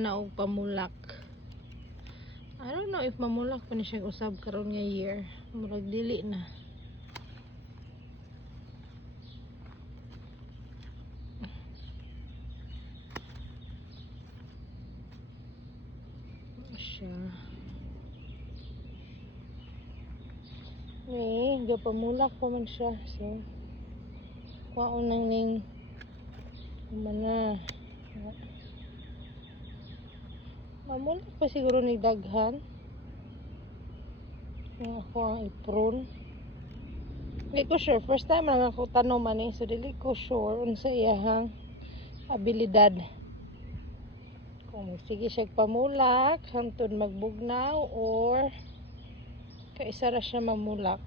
na og pamulak. I don't know if mamulak pa ni siya usab karon nga year. Murag dili na. Siya. Pamulak pa man siya. So, kwaon nang ning kumana. Mamulak pa siguro ni daghan. Yung ako ang ipron. Hindi ko sure. First time lang ako tanom man eh. So, dili ko sure unsa iyahang abilidad. Kung sige siya pamulak, hangtod magbugnaw or kaisa ra siya mamulak.